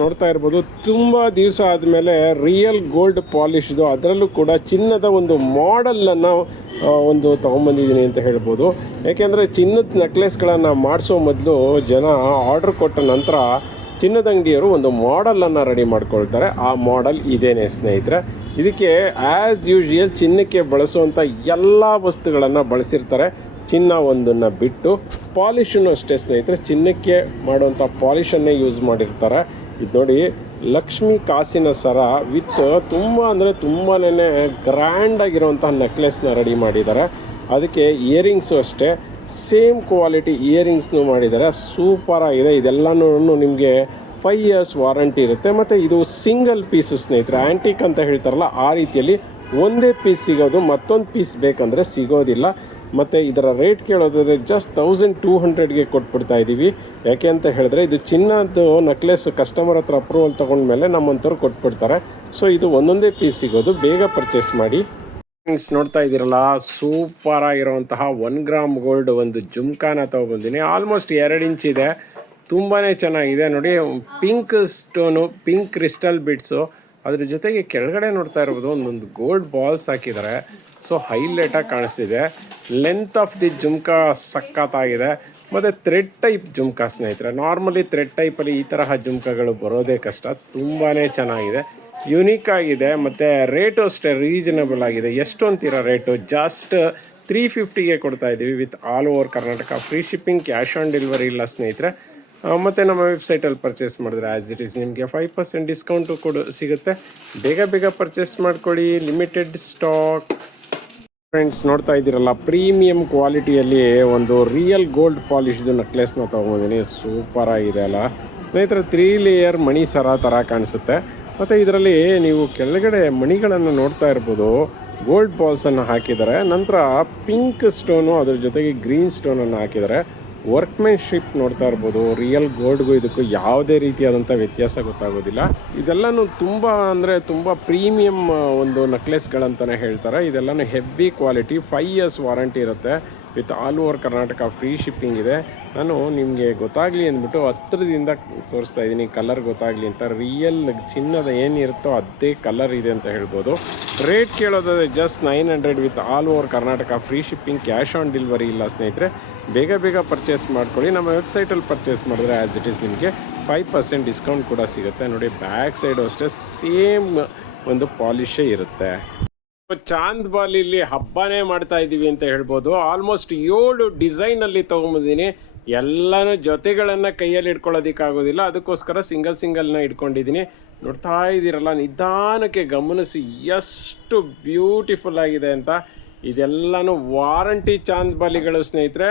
ನೋಡ್ತಾ ಇರ್ಬೋದು. ತುಂಬ ದಿವಸ ಆದಮೇಲೆ ರಿಯಲ್ ಗೋಲ್ಡ್ ಪಾಲಿಶ್ದು ಅದರಲ್ಲೂ ಕೂಡ ಚಿನ್ನದ ಒಂದು ಮಾಡೆಲನ್ನು ಒಂದು ತೊಗೊಂಬಂದಿದ್ದೀನಿ ಅಂತ ಹೇಳ್ಬೋದು. ಯಾಕೆಂದರೆ ಚಿನ್ನದ ನೆಕ್ಲೆಸ್ಗಳನ್ನು ಮಾಡಿಸೋ ಮೊದಲು ಜನ ಆರ್ಡ್ರ್ ಕೊಟ್ಟ ನಂತರ ಚಿನ್ನದ ಅಂಗಡಿಯವರು ಒಂದು ಮಾಡೆಲನ್ನು ರೆಡಿ ಮಾಡ್ಕೊಳ್ತಾರೆ. ಆ ಮಾಡೆಲ್ ಇದೇನೆ ಸ್ನೇಹಿತರೆ. ಇದಕ್ಕೆ ಆ್ಯಸ್ ಯೂಶುವಲ್ ಚಿನ್ನಕ್ಕೆ ಬಳಸುವಂಥ ಎಲ್ಲ ವಸ್ತುಗಳನ್ನು ಬಳಸಿರ್ತಾರೆ. ಚಿನ್ನ ಒಂದನ್ನು ಬಿಟ್ಟು ಪಾಲಿಶನ್ನು ಅಷ್ಟೇ ಸ್ನೇಹಿತರೆ. ಚಿನ್ನಕ್ಕೆ ಮಾಡುವಂಥ ಪಾಲಿಶನ್ನೇ ಯೂಸ್ ಮಾಡಿರ್ತಾರೆ. ಇದು ನೋಡಿ, ಲಕ್ಷ್ಮಿ ಕಾಸಿನ ಸರ ವಿತ್ ತುಂಬ ಅಂದರೆ ತುಂಬಾ ಗ್ರ್ಯಾಂಡ್ ಆಗಿರುವಂತಹ ನೆಕ್ಲೆಸ್ನ ರೆಡಿ ಮಾಡಿದ್ದಾರೆ. ಅದಕ್ಕೆ ಇಯರಿಂಗ್ಸು ಅಷ್ಟೇ. ಸೇಮ್ ಕ್ವಾಲಿಟಿ ಇಯರಿಂಗ್ಸ್ನು ಮಾಡಿದ್ದಾರೆ. ಸೂಪರ್ ಆಗಿದೆ. ಇದೆಲ್ಲನೂ ನಿಮಗೆ ಫೈವ್ ಇಯರ್ಸ್ ವಾರಂಟಿ ಇರುತ್ತೆ. ಮತ್ತು ಇದು ಸಿಂಗಲ್ ಪೀಸು ಸ್ನೇಹಿತರೆ ಆ್ಯಂಟಿಕ್ ಅಂತ ಹೇಳ್ತಾರಲ್ಲ, ಆ ರೀತಿಯಲ್ಲಿ ಒಂದೇ ಪೀಸ್ ಸಿಗೋದು, ಮತ್ತೊಂದು ಪೀಸ್ ಬೇಕಂದರೆ ಸಿಗೋದಿಲ್ಲ. ಮತ್ತು ಇದರ ರೇಟ್ ಕೇಳೋದಾದರೆ ಜಸ್ಟ್ ತೌಸಂಡ್ ಟೂ ಹಂಡ್ರೆಡ್ಗೆ ಕೊಟ್ಬಿಡ್ತಾ ಇದ್ದೀವಿ ಯಾಕೆ ಅಂತ ಹೇಳಿದ್ರೆ ಇದು ಚಿನ್ನದ್ದು ನೆಕ್ಲೆಸ್ ಕಸ್ಟಮರ್ ಹತ್ರ ಅಪ್ರೂವಲ್ ತೊಗೊಂಡ್ಮೇಲೆ ನಮ್ಮಂಥವ್ರು ಕೊಟ್ಬಿಡ್ತಾರೆ. ಸೊ ಇದು ಒಂದೊಂದೇ ಪೀಸ್ ಸಿಗೋದು. ಬೇಗ ಪರ್ಚೇಸ್ ಮಾಡಿ. ಫ್ರೆಂಡ್ಸ್ ನೋಡ್ತಾ ಇದ್ದೀರಲ್ಲ ಸೂಪರ್ ಆಗಿರುವಂತಹ ಒನ್ ಗ್ರಾಮ್ ಗೋಲ್ಡ್ ಒಂದು ಜುಮ್ಕಾನ ತೊಗೊಬಂದಿನಿ ಆಲ್ಮೋಸ್ಟ್ ಎರಡು ಇಂಚ್ ಇದೆ. ತುಂಬಾ ಚೆನ್ನಾಗಿದೆ. ನೋಡಿ pink stone pink crystal beads ಅದ್ರ ಜೊತೆಗೆ ಕೆಳಗಡೆ ನೋಡ್ತಾ ಇರ್ಬೋದು ಒಂದೊಂದು ಗೋಲ್ಡ್ ಬಾಲ್ಸ್ ಹಾಕಿದ್ದಾರೆ ಸೊ ಹೈಲೈಟಾಗಿ ಕಾಣಿಸ್ತಿದೆ. ಲೆಂತ್ ಆಫ್ ದಿ ಜುಮ್ಕಾ ಸಖತ್ತಾಗಿದೆ. ಮತ್ತು ಥ್ರೆಡ್ ಟೈಪ್ ಜುಮ್ಕಾ ಸ್ನೇಹಿತರೆ ನಾರ್ಮಲಿ ಥ್ರೆಡ್ ಟೈಪಲ್ಲಿ ಈ ತರಹ ಜುಮ್ಕಾಗಳು ಬರೋದೇ ಕಷ್ಟ. ತುಂಬಾ ಚೆನ್ನಾಗಿದೆ. ಯುನೀಕ್ ಆಗಿದೆ. ಮತ್ತು ರೇಟು ಅಷ್ಟೇ ರೀಸನಬಲ್ ಆಗಿದೆ. ಎಷ್ಟು ಅಂತೀರ ರೇಟು ಜಸ್ಟ್ ತ್ರೀ ಫಿಫ್ಟಿಗೆ ಕೊಡ್ತಾ ಇದ್ದೀವಿ with all over Karnataka free shipping cash on delivery ಇಲ್ಲ ಸ್ನೇಹಿತರೆ. ಮತ್ತೆ ನಮ್ಮ ವೆಬ್ಸೈಟಲ್ಲಿ ಪರ್ಚೇಸ್ ಮಾಡಿದ್ರೆ ಆ್ಯಸ್ ಇಟ್ ಈಸ್ ನಿಮಗೆ ಫೈವ್ ಪರ್ಸೆಂಟ್ ಡಿಸ್ಕೌಂಟು ಕೊಡು ಸಿಗುತ್ತೆ. ಬೇಗ ಬೇಗ ಪರ್ಚೇಸ್ ಮಾಡ್ಕೊಳ್ಳಿ. ಲಿಮಿಟೆಡ್ ಸ್ಟಾಕ್ ಫ್ರೆಂಡ್ಸ್ ನೋಡ್ತಾ ಇದ್ದೀರಲ್ಲ ಪ್ರೀಮಿಯಂ ಕ್ವಾಲಿಟಿಯಲ್ಲಿ ಒಂದು ರಿಯಲ್ ಗೋಲ್ಡ್ ಪಾಲಿಶ್ದು ನೆಕ್ಲೆಸ್ನ ತೊಗೊಂಡಿದ್ದೀನಿ ಸೂಪರ್ ಆಗಿದೆ ಅಲ್ಲ. ಸ್ನೇಹಿತರೆ ತ್ರೀ ಲೇಯರ್ ಮಣಿ ಸರ ಥರ ಕಾಣಿಸುತ್ತೆ. ಮತ್ತು ಇದರಲ್ಲಿ ನೀವು ಕೆಳಗಡೆ ಮಣಿಗಳನ್ನು ನೋಡ್ತಾ ಇರ್ಬೋದು. ಗೋಲ್ಡ್ ಬಾಲ್ಸನ್ನು ಹಾಕಿದ್ದಾರೆ. ನಂತರ ಪಿಂಕ್ ಸ್ಟೋನು ಅದ್ರ ಜೊತೆಗೆ ಗ್ರೀನ್ ಸ್ಟೋನನ್ನು ಹಾಕಿದ್ದಾರೆ. ವರ್ಕ್ಮೆನ್ಶಿಪ್ ನೋಡ್ತಾ ಇರ್ಬೋದು, ರಿಯಲ್ ಗೋಲ್ಡ್ಗೂ ಇದಕ್ಕೂ ಯಾವುದೇ ರೀತಿಯಾದಂಥ ವ್ಯತ್ಯಾಸ ಗೊತ್ತಾಗೋದಿಲ್ಲ. ಇದೆಲ್ಲನೂ ತುಂಬ ಅಂದರೆ ತುಂಬ ಪ್ರೀಮಿಯಮ್ ಒಂದು ನೆಕ್ಲೆಸ್ಗಳಂತಲೇ ಹೇಳ್ತಾರೆ. ಇದೆಲ್ಲನೂ heavy quality five years warranty ಇರುತ್ತೆ. With all over Karnataka free shipping ಇದೆ. ನಾನು ನಿಮಗೆ ಗೊತ್ತಾಗಲಿ ಅಂದ್ಬಿಟ್ಟು ಹತ್ತಿರದಿಂದ ತೋರಿಸ್ತಾ ಇದ್ದೀನಿ. ಕಲರ್ ಗೊತ್ತಾಗಲಿ ಅಂತ. ರಿಯಲ್ ಚಿನ್ನದ ಏನಿರುತ್ತೋ ಅದೇ ಕಲರ್ ಇದೆ ಅಂತ ಹೇಳ್ಬೋದು. Rate ಕೇಳೋದಾದ್ರೆ just nine hundred with all over Karnataka free shipping, cash on delivery ಇಲ್ಲ ಸ್ನೇಹಿತರೆ. ಬೇಗ ಬೇಗ ಪರ್ಚೇಸ್ ಮಾಡ್ಕೊಳ್ಳಿ. ನಮ್ಮ ವೆಬ್ಸೈಟಲ್ಲಿ ಪರ್ಚೇಸ್ ಮಾಡಿದ್ರೆ ಆ್ಯಸ್ ಇಟ್ ಈಸ್ ನಿಮಗೆ ಫೈವ್ ಪರ್ಸೆಂಟ್ ಡಿಸ್ಕೌಂಟ್ ಕೂಡ ಸಿಗುತ್ತೆ. ನೋಡಿ ಬ್ಯಾಕ್ ಸೈಡು ಅಷ್ಟೇ ಸೇಮ್ ಒಂದು ಪಾಲಿಷೇ ಇರುತ್ತೆ. ಚಾಂದ್ ಬಾಲಿಲಿ ಹಬ್ಬನೇ ಮಾಡ್ತಾ ಇದ್ದೀವಿ ಅಂತ ಹೇಳ್ಬೋದು. ಆಲ್ಮೋಸ್ಟ್ ಏಳು ಡಿಸೈನಲ್ಲಿ ತೊಗೊಂಬಂದಿನಿ. ಎಲ್ಲನೂ ಜೊತೆಗಳನ್ನು ಕೈಯಲ್ಲಿ ಇಟ್ಕೊಳ್ಳೋದಕ್ಕಾಗೋದಿಲ್ಲ. ಅದಕ್ಕೋಸ್ಕರ ಸಿಂಗಲ್ ಸಿಂಗಲ್ನ ಇಟ್ಕೊಂಡಿದ್ದೀನಿ ನೋಡ್ತಾ ಇದ್ದೀರಲ್ಲ, ನಿಧಾನಕ್ಕೆ ಗಮನಿಸಿ ಎಷ್ಟು ಬ್ಯೂಟಿಫುಲ್ ಆಗಿದೆ ಅಂತ. ಇದೆಲ್ಲನೂ ವಾರಂಟಿ ಚಾಂದ್ ಬಾಲಿಗಳು ಸ್ನೇಹಿತರೆ.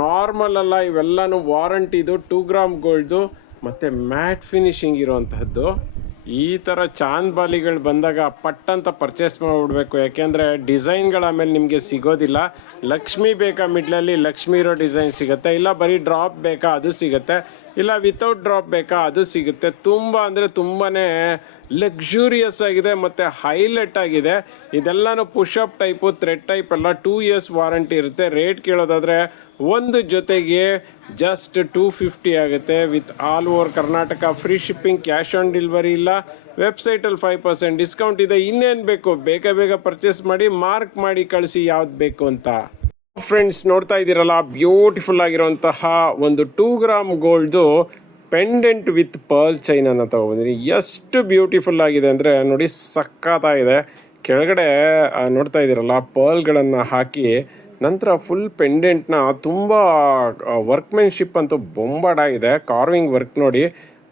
ನಾರ್ಮಲ್ ಅಲ್ಲ, ಇವೆಲ್ಲಾನು ವಾರಂಟಿದು, ಟೂ ಗ್ರಾಮ್ ಗೋಲ್ಡ್ದು, ಮತ್ತು ಮ್ಯಾಟ್ ಫಿನಿಶಿಂಗ್ ಇರೋವಂತಹದ್ದು. ಈ ಥರ ಚಾಂದ್ ಬಾಲಿಗಳು ಬಂದಾಗ ಪಟ್ ಅಂತ ಪರ್ಚೇಸ್ ಮಾಡಿಬಿಡ್ಬೇಕು. ಯಾಕೆಂದರೆ ಡಿಸೈನ್ಗಳು ಆಮೇಲೆ ನಿಮಗೆ ಸಿಗೋದಿಲ್ಲ. ಲಕ್ಷ್ಮಿ ಬೇಕಾ ಮಿಡ್ಲಲ್ಲಿ ಲಕ್ಷ್ಮಿ ಇರೋ ಡಿಸೈನ್ ಸಿಗುತ್ತೆ. ಇಲ್ಲ ಬರೀ ಡ್ರಾಪ್ ಬೇಕಾ? ಅದು ಸಿಗುತ್ತೆ. ಇಲ್ಲ ವಿತೌಟ್ ಡ್ರಾಪ್ ಬೇಕಾ? ಅದು ಸಿಗುತ್ತೆ. ತುಂಬ ಅಂದರೆ ತುಂಬಾ ಲಕ್ಸುರಿಯಸ್ ಆಗಿದೆ ಮತ್ತು ಹೈಲೈಟ್ ಆಗಿದೆ. ಇದೆಲ್ಲನೂ ಪುಷಪ್ ಟೈಪು ಥ್ರೆಡ್ ಟೈಪ್ ಎಲ್ಲ ಟೂ ಇಯರ್ಸ್ ವಾರಂಟಿ ಇರುತ್ತೆ. ರೇಟ್ ಕೇಳೋದಾದರೆ ಒಂದು ಜೊತೆಗೆ ಜಸ್ಟ್ ಟೂ ಫಿಫ್ಟಿ ಆಗುತ್ತೆ. With all over Karnataka free shipping cash on delivery ಇಲ್ಲ. ವೆಬ್ಸೈಟಲ್ಲಿ ಫೈವ್ ಪರ್ಸೆಂಟ್ ಡಿಸ್ಕೌಂಟ್ ಇದೆ. ಇನ್ನೇನು ಬೇಕು? ಬೇಗ ಬೇಗ ಪರ್ಚೇಸ್ ಮಾಡಿ ಮಾರ್ಕ್ ಮಾಡಿ ಕಳಿಸಿ ಯಾವ್ದು ಬೇಕು ಅಂತ. ಫ್ರೆಂಡ್ಸ್ ನೋಡ್ತಾ ಇದ್ದೀರಲ್ಲ ಬ್ಯೂಟಿಫುಲ್ ಆಗಿರುವಂತಹ ಒಂದು ಟೂ ಗ್ರಾಮ್ ಗೋಲ್ಡ್ದು ಪೆಂಡೆಂಟ್ ವಿತ್ ಪರ್ಲ್ ಚೈನನ್ನು ತೊಗೊಬಂದಿನಿ ಎಷ್ಟು ಬ್ಯೂಟಿಫುಲ್ ಆಗಿದೆ ಅಂದರೆ, ನೋಡಿ ಸಕ್ಕತ್ತಾಗಿದೆ ಕೆಳಗಡೆ ನೋಡ್ತಾ ಇದ್ದೀರಲ್ಲ ಪರ್ಲ್ಗಳನ್ನು ಹಾಕಿ, ನಂತರ ಫುಲ್ ಪೆಂಡೆಂಟ್ನ ತುಂಬ ವರ್ಕ್ಮೆನ್ಶಿಪ್ ಅಂತೂ ಬೊಂಬಾಡಾಗಿದೆ ಕಾರ್ವಿಂಗ್ ವರ್ಕ್ ನೋಡಿ,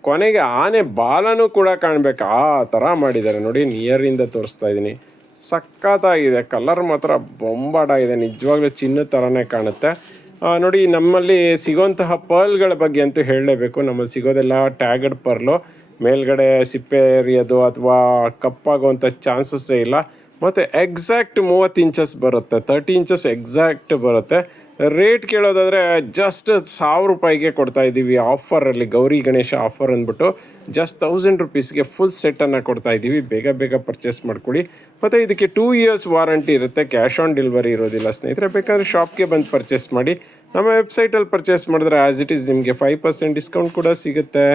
ಕೊನೆಗೆ ಆನೆ ಬಾಲನೂ ಕೂಡ ಕಾಣಬೇಕು. ಆ ಥರ ಮಾಡಿದ್ದಾರೆ. ನೋಡಿ ನಿಯರಿಂದ ತೋರಿಸ್ತಾ ಇದ್ದೀನಿ. ಸಖತ್ತಾಗಿದೆ. ಕಲರ್ ಮಾತ್ರ ಬೊಂಬಾಡಾಗಿದೆ ನಿಜವಾಗ್ಲೂ ಚಿನ್ನದ ಥರನೇ ಕಾಣುತ್ತೆ. ನೋಡಿ, ನಮ್ಮಲ್ಲಿ ಸಿಗೋಂತಹ ಪರ್ಲ್ಗಳ ಬಗ್ಗೆ ಅಂತೂ ಹೇಳಲೇಬೇಕು. ನಮ್ಮಲ್ಲಿ ಸಿಗೋದೆಲ್ಲ ಟ್ಯಾಗಡ್ ಪರ್ಲು. ಮೇಲ್ಗಡೆ ಸಿಪ್ಪೆ ಎರಿಯೋದು ಅಥವಾ ಕಪ್ಪಾಗುವಂಥ ಚಾನ್ಸಸ್ಸೇ ಇಲ್ಲ. ಮತ್ತು ಎಕ್ಸಾಕ್ಟ್ ಮೂವತ್ತು ಇಂಚಸ್ ಬರುತ್ತೆ. ತರ್ಟಿ ಇಂಚಸ್ ಎಕ್ಸಾಕ್ಟ್ ಬರುತ್ತೆ. ರೇಟ್ ಕೇಳೋದಾದರೆ ಜಸ್ಟ್ ಸಾವಿರ ರೂಪಾಯಿಗೆ ಕೊಡ್ತಾ ಇದ್ದೀವಿ ಆಫರಲ್ಲಿ ಗೌರಿ ಗಣೇಶ ಆಫರ್ ಅಂದ್ಬಿಟ್ಟು ಜಸ್ಟ್ ತೌಸಂಡ್ ರುಪೀಸ್ಗೆ ಫುಲ್ ಸೆಟ್ಟನ್ನು ಕೊಡ್ತಾ ಇದ್ದೀವಿ. ಬೇಗ ಬೇಗ ಪರ್ಚೇಸ್ ಮಾಡ್ಕೊಳ್ಳಿ. ಮತ್ತು ಇದಕ್ಕೆ ಟೂ ಇಯರ್ಸ್ ವಾರಂಟಿ ಇರುತ್ತೆ. ಕ್ಯಾಶ್ ಆನ್ ಡೆಲಿವರಿ ಇರೋದಿಲ್ಲ ಸ್ನೇಹಿತರೆ. ಬೇಕಾದರೆ ಶಾಪ್ಗೆ ಬಂದು ಪರ್ಚೇಸ್ ಮಾಡಿ. ನಮ್ಮ ವೆಬ್ಸೈಟಲ್ಲಿ ಪರ್ಚೇಸ್ ಮಾಡಿದ್ರೆ ಆ್ಯಸ್ ಇಟ್ ಈಸ್ ನಿಮಗೆ ಫೈವ್ ಪರ್ಸೆಂಟ್ ಡಿಸ್ಕೌಂಟ್ ಕೂಡ ಸಿಗುತ್ತೆ.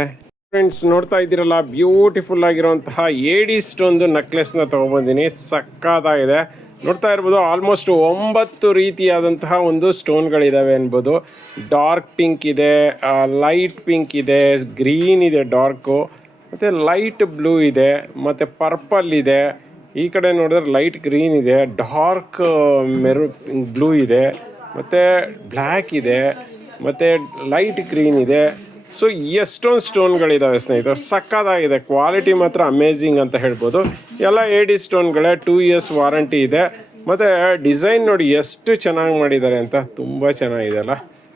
ಫ್ರೆಂಡ್ಸ್ ನೋಡ್ತಾ ಇದ್ದೀರಲ್ಲ ಬ್ಯೂಟಿಫುಲ್ ಆಗಿರುವಂತಹ ಏಡಿ ಸ್ಟೋನ್ದು ನೆಕ್ಲೆಸ್ನ ತೊಗೊಬಂದಿನಿ ಸಕ್ಕತ್ತಾಗಿದೆ. ನೋಡ್ತಾ ಇರ್ಬೋದು ಆಲ್ಮೋಸ್ಟ್ ಒಂಬತ್ತು ರೀತಿಯಾದಂತಹ ಒಂದು ಸ್ಟೋನ್ಗಳಿದ್ದಾವೆ ಅನ್ಬೋದು. ಡಾರ್ಕ್ ಪಿಂಕ್ ಇದೆ ಲೈಟ್ ಪಿಂಕ್ ಇದೆ ಗ್ರೀನ್ ಇದೆ ಡಾರ್ಕು ಮತ್ತು ಲೈಟ್ ಬ್ಲೂ ಇದೆ, ಮತ್ತು ಪರ್ಪಲ್ ಇದೆ. ಈ ಕಡೆ ನೋಡಿದ್ರೆ ಲೈಟ್ ಗ್ರೀನ್ ಇದೆ ಡಾರ್ಕ್ ಮೆರು ಬ್ಲೂ ಇದೆ. ಮತ್ತು ಬ್ಲ್ಯಾಕ್ ಇದೆ, ಮತ್ತು ಲೈಟ್ ಗ್ರೀನ್ ಇದೆ. ಸೊ ಎಷ್ಟೊಂದು ಸ್ಟೋನ್ಗಳಿದ್ದಾವೆ ಸ್ನೇಹಿತರೆ. ಸಕ್ಕತ್ತಾಗಿದೆ. ಕ್ವಾಲಿಟಿ ಮಾತ್ರ ಅಮೇಝಿಂಗ್ ಅಂತ ಹೇಳ್ಬೋದು. ಎಲ್ಲ ಎ ಡಿ ಸ್ಟೋನ್ಗಳೇ ಟೂ ಇಯರ್ಸ್ ವಾರಂಟಿ ಇದೆ. ಮತ್ತು ಡಿಸೈನ್ ನೋಡಿ ಎಷ್ಟು ಚೆನ್ನಾಗಿ ಮಾಡಿದ್ದಾರೆ ಅಂತ. ತುಂಬ ಚೆನ್ನಾಗಿದೆ ಅಲ್ಲ.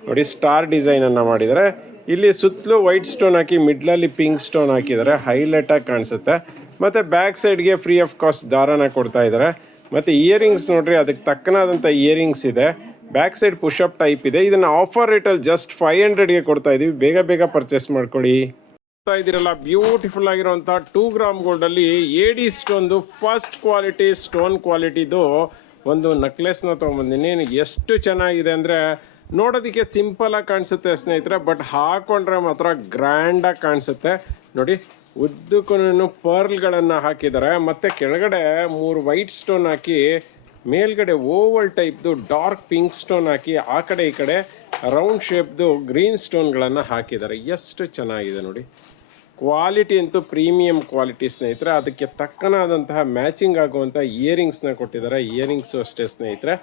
ನೋಡಿ ಸ್ಟಾರ್ ಡಿಸೈನನ್ನು ಮಾಡಿದ್ದಾರೆ. ಇಲ್ಲಿ ಸುತ್ತಲೂ ವೈಟ್ ಸ್ಟೋನ್ ಹಾಕಿ ಮಿಡ್ಲಲ್ಲಿ ಪಿಂಕ್ ಸ್ಟೋನ್ ಹಾಕಿದ್ದಾರೆ. ಹೈಲೈಟಾಗಿ ಕಾಣಿಸುತ್ತೆ. ಮತ್ತು ಬ್ಯಾಕ್ ಸೈಡ್ಗೆ ಫ್ರೀ ಆಫ್ ಕಾಸ್ಟ್ ದಾರನ ಕೊಡ್ತಾ ಇದ್ದಾರೆ. ಮತ್ತು ಇಯರಿಂಗ್ಸ್ ನೋಡಿರಿ, ಅದಕ್ಕೆ ತಕ್ಕನಾದಂಥ ಇಯರಿಂಗ್ಸ್ ಇದೆ. ಬ್ಯಾಕ್ ಸೈಡ್ ಪುಷಪ್ ಟೈಪ್ ಇದೆ. ಇದನ್ನ ಆಫರ್ ರೇಟಲ್ಲಿ ಜಸ್ಟ್ ಫೈವ್ ಹಂಡ್ರೆಡ್ಗೆ ಕೊಡ್ತಾ ಇದೀವಿ. ಬೇಗ ಬೇಗ ಪರ್ಚೇಸ್ ಮಾಡ್ಕೊಳ್ಳಿ. ಇದಿರಲ್ಲ ಬ್ಯೂಟಿಫುಲ್ ಆಗಿರುವಂತಹ ಟೂ ಗ್ರಾಮ್ ಗೋಲ್ಡ್ ಅಲ್ಲಿ ಏಡಿ ಸ್ಟೋನ್ದು ಫಸ್ಟ್ ಕ್ವಾಲಿಟಿ ಸ್ಟೋನ್ ಕ್ವಾಲಿಟಿದು ಒಂದು ನೆಕ್ಲೆಸ್ನ ತೊಗೊಂಬಂದಿನಿ. ಎಷ್ಟು ಚೆನ್ನಾಗಿದೆ ಅಂದರೆ ನೋಡೋದಕ್ಕೆ ಸಿಂಪಲ್ ಆಗಿ ಕಾಣಿಸುತ್ತೆ ಸ್ನೇಹಿತರೆ ಬಟ್ ಹಾಕೊಂಡ್ರೆ ಮಾತ್ರ ಗ್ರ್ಯಾಂಡ್ ಆಗಿ ಕಾಣಿಸುತ್ತೆ. ನೋಡಿ ಉದ್ದಕ್ಕೂ ಪರ್ಲ್ಗಳನ್ನು ಹಾಕಿದ್ದಾರೆ. ಮತ್ತೆ ಕೆಳಗಡೆ ಮೂರು ವೈಟ್ ಸ್ಟೋನ್ ಹಾಕಿ ಮೇಲ್ಗಡೆ ಓವಲ್ ಟೈಪ್ದು ಡಾರ್ಕ್ ಪಿಂಕ್ ಸ್ಟೋನ್ ಹಾಕಿ, ಆ ಕಡೆ ಈ ಕಡೆ ರೌಂಡ್ ಶೇಪ್ದು ಗ್ರೀನ್ ಸ್ಟೋನ್ಗಳನ್ನು ಹಾಕಿದ್ದಾರೆ. ಎಷ್ಟು ಚೆನ್ನಾಗಿದೆ ನೋಡಿ. ಕ್ವಾಲಿಟಿ ಅಂತೂ ಪ್ರೀಮಿಯಂ ಕ್ವಾಲಿಟಿ ಸ್ನೇಹಿತರೆ. ಅದಕ್ಕೆ ತಕ್ಕನಾದಂತಹ ಮ್ಯಾಚಿಂಗ್ ಆಗುವಂಥ ಇಯರಿಂಗ್ಸ್ನ ಕೊಟ್ಟಿದ್ದಾರೆ. ಇಯರಿಂಗ್ಸು ಅಷ್ಟೇ ಸ್ನೇಹಿತರೆ.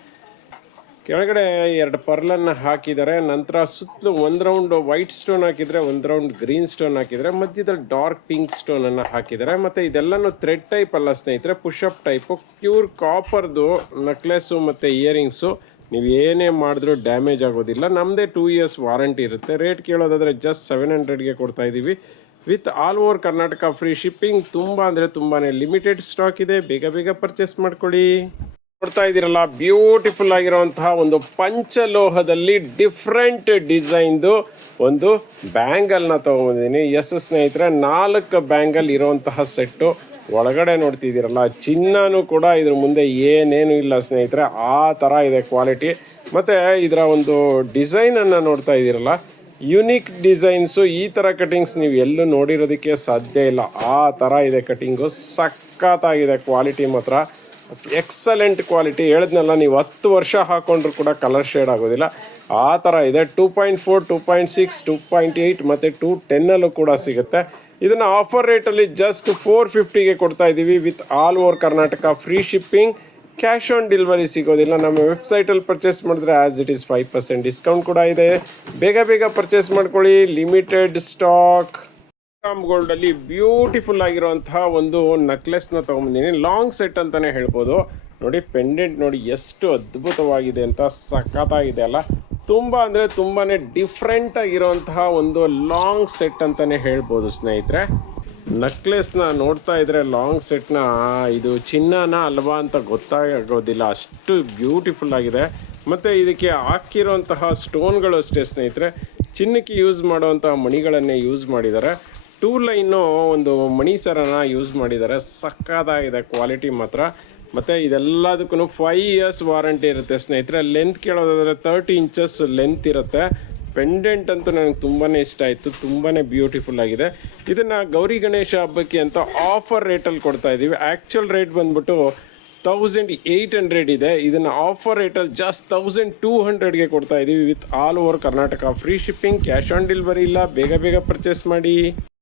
ಕೆಳಗಡೆ ಎರಡು ಪರ್ಲನ್ನು ಹಾಕಿದ್ದಾರೆ. ನಂತರ ಸುತ್ತಲೂ ಒಂದು ರೌಂಡ್ ವೈಟ್ ಸ್ಟೋನ್ ಹಾಕಿದರೆ ಒಂದು ರೌಂಡ್ ಗ್ರೀನ್ ಸ್ಟೋನ್ ಹಾಕಿದರೆ ಮಧ್ಯದಲ್ಲಿ ಡಾರ್ಕ್ ಪಿಂಕ್ ಸ್ಟೋನನ್ನು ಹಾಕಿದ್ದಾರೆ. ಮತ್ತು ಇದೆಲ್ಲನೂ ಥ್ರೆಡ್ ಟೈಪ್ ಅಲ್ಲ ಸ್ನೇಹಿತರೆ ಪುಷಪ್ ಟೈಪು. ಪ್ಯೂರ್ ಕಾಪರ್ದು ನೆಕ್ಲೆಸ್ಸು ಮತ್ತು ಇಯರಿಂಗ್ಸು. ನೀವು ಏನೇ ಮಾಡಿದ್ರೂ ಡ್ಯಾಮೇಜ್ ಆಗೋದಿಲ್ಲ. ನಮ್ಮದೇ ಟೂ ಇಯರ್ಸ್ ವಾರಂಟಿ ಇರುತ್ತೆ. ರೇಟ್ ಕೇಳೋದಾದರೆ ಜಸ್ಟ್ ಸೆವೆನ್ ಹಂಡ್ರೆಡ್ಗೆ ಕೊಡ್ತಾ ಇದ್ದೀವಿ with all over Karnataka free shipping ತುಂಬ ಅಂದರೆ ತುಂಬಾ ಲಿಮಿಟೆಡ್ ಸ್ಟಾಕ್ ಇದೆ. ಬೇಗ ಬೇಗ ಪರ್ಚೇಸ್ ಮಾಡ್ಕೊಳ್ಳಿ. ನೋಡ್ತಾ ಇದ್ದೀರಲ್ಲ ಬ್ಯೂಟಿಫುಲ್ ಆಗಿರುವಂತಹ ಒಂದು ಪಂಚಲೋಹದಲ್ಲಿ ಡಿಫ್ರೆಂಟ್ ಡಿಸೈನ್ದು ಒಂದು ಬ್ಯಾಂಗಲ್ನ ತೊಗೊಂಡಿದ್ದೀನಿ ಎಸ್ ಸ್ನೇಹಿತರೆ, ನಾಲ್ಕು ಬ್ಯಾಂಗಲ್ ಇರುವಂತಹ ಸೆಟ್ಟು ಒಳಗಡೆ ನೋಡ್ತಿದ್ದೀರಲ್ಲ, ಚಿನ್ನನೂ ಕೂಡ ಇದ್ರ ಮುಂದೆ ಏನೇನು ಇಲ್ಲ ಸ್ನೇಹಿತರೆ. ಆ ಥರ ಇದೆ ಕ್ವಾಲಿಟಿ ಮತ್ತು ಇದರ ಒಂದು ಡಿಸೈನನ್ನು ನೋಡ್ತಾ ಇದ್ದೀರಲ್ಲ ಯುನಿಕ್ ಡಿಸೈನ್ಸು ಈ ಥರ ಕಟಿಂಗ್ಸ್ ನೀವು ಎಲ್ಲೂ ನೋಡಿರೋದಕ್ಕೆ ಸಾಧ್ಯ ಇಲ್ಲ. ಆ ಥರ ಇದೆ ಕಟಿಂಗು ಸಖತ್ತಾಗಿದೆ ಕ್ವಾಲಿಟಿ ಮಾತ್ರ. ಎಕ್ಸಲೆಂಟ್ ಕ್ವಾಲಿಟಿ ಹೇಳಿದ್ನಲ್ಲ, ನೀವು ಹತ್ತು ವರ್ಷ ಹಾಕೊಂಡ್ರು ಕೂಡ ಕಲರ್ ಶೇಡ್ ಆಗೋದಿಲ್ಲ. ಆ ಥರ ಇದೆ. Two point four two point six two point eight ಮತ್ತು ಟೂ ಟೆನ್ನಲ್ಲೂ ಕೂಡ ಸಿಗುತ್ತೆ. ಇದನ್ನು ಆಫರ್ ರೇಟಲ್ಲಿ ಜಸ್ಟ್ ಫೋರ್ ಫಿಫ್ಟಿಗೆ ಕೊಡ್ತಾ ಇದ್ದೀವಿ with all over Karnataka free shipping cash on delivery ಸಿಗೋದಿಲ್ಲ. ನಮ್ಮ ವೆಬ್ಸೈಟಲ್ಲಿ ಪರ್ಚೇಸ್ ಮಾಡಿದ್ರೆ as it is five percent discount ಕೂಡ ಇದೆ. ಬೇಗ ಬೇಗ ಪರ್ಚೇಸ್ ಮಾಡ್ಕೊಳ್ಳಿ. ಲಿಮಿಟೆಡ್ ಸ್ಟಾಕ್ ಗೋಲ್ಡ್ ಅಲ್ಲಿ ಬ್ಯೂಟಿಫುಲ್ ಆಗಿರುವಂತಹ ಒಂದು ನೆಕ್ಲೆಸ್ನ ತಗೊಂಡ್ಬಂದಿನಿ ಲಾಂಗ್ ಸೆಟ್ ಅಂತಾನೆ ಹೇಳ್ಬೋದು. ನೋಡಿ ಪೆಂಡೆಂಟ್ ನೋಡಿ ಎಷ್ಟು ಅದ್ಭುತವಾಗಿದೆ ಅಂತ ಸಖತ್ತಾಗಿದೆ ಅಲ್ಲ. ತುಂಬ ಅಂದರೆ ತುಂಬಾ ಡಿಫ್ರೆಂಟ್ ಆಗಿರುವಂತಹ ಒಂದು ಲಾಂಗ್ ಸೆಟ್ ಅಂತಾನೆ ಹೇಳ್ಬೋದು ಸ್ನೇಹಿತರೆ. ನೆಕ್ಲೆಸ್ನ ನೋಡ್ತಾ ಇದ್ರೆ ಲಾಂಗ್ ಸೆಟ್ನ ಇದು ಚಿನ್ನನ ಅಲ್ವಾ ಅಂತ ಗೊತ್ತಾಗೋದಿಲ್ಲ. ಅಷ್ಟು ಬ್ಯೂಟಿಫುಲ್ ಆಗಿದೆ. ಮತ್ತು ಇದಕ್ಕೆ ಹಾಕಿರುವಂತಹ ಸ್ಟೋನ್ಗಳು ಅಷ್ಟೇ ಸ್ನೇಹಿತರೆ. ಚಿನ್ನಕ್ಕೆ ಯೂಸ್ ಮಾಡುವಂತಹ ಮಣಿಗಳನ್ನೇ ಯೂಸ್ ಮಾಡಿದ್ದಾರೆ. ಟೂ ಲೈನು ಒಂದು ಮಣಿ ಸರನ ಯೂಸ್ ಮಾಡಿದ್ದಾರೆ. ಸಕ್ಕತ್ತಾಗಿದೆ ಕ್ವಾಲಿಟಿ ಮಾತ್ರ. ಮತ್ತು ಇದೆಲ್ಲದಕ್ಕೂ ಫೈವ್ ಇಯರ್ಸ್ ವಾರಂಟಿ ಇರುತ್ತೆ ಸ್ನೇಹಿತರೆ. ಲೆಂತ್ ಕೇಳೋದಾದರೆ ತರ್ಟಿ ಇಂಚಸ್ ಲೆಂತ್ ಇರುತ್ತೆ. ಪೆಂಡೆಂಟ್ ಅಂತೂ ನನಗೆ ತುಂಬಾ ಇಷ್ಟ ಆಯಿತು. ತುಂಬಾ ಬ್ಯೂಟಿಫುಲ್ ಆಗಿದೆ. ಇದನ್ನು ಗೌರಿ ಗಣೇಶ ಹಬ್ಬಕ್ಕೆ ಅಂತ ಆಫರ್ ರೇಟಲ್ಲಿ ಕೊಡ್ತಾ ಇದ್ದೀವಿ ಆ್ಯಕ್ಚುಯಲ್ ರೇಟ್ ಬಂದ್ಬಿಟ್ಟು ತೌಸಂಡ್ ಏಯ್ಟ್ ಹಂಡ್ರೆಡ್ ಇದೆ. ಇದನ್ನು ಆಫರ್ ರೇಟಲ್ಲಿ ಜಸ್ಟ್ ತೌಸಂಡ್ ಟೂ ಹಂಡ್ರೆಡ್ಗೆ ಕೊಡ್ತಾ ಇದ್ದೀವಿ with all over Karnataka free shipping cash on delivery ಇಲ್ಲ. ಬೇಗ ಬೇಗ ಪರ್ಚೇಸ್ ಮಾಡಿ.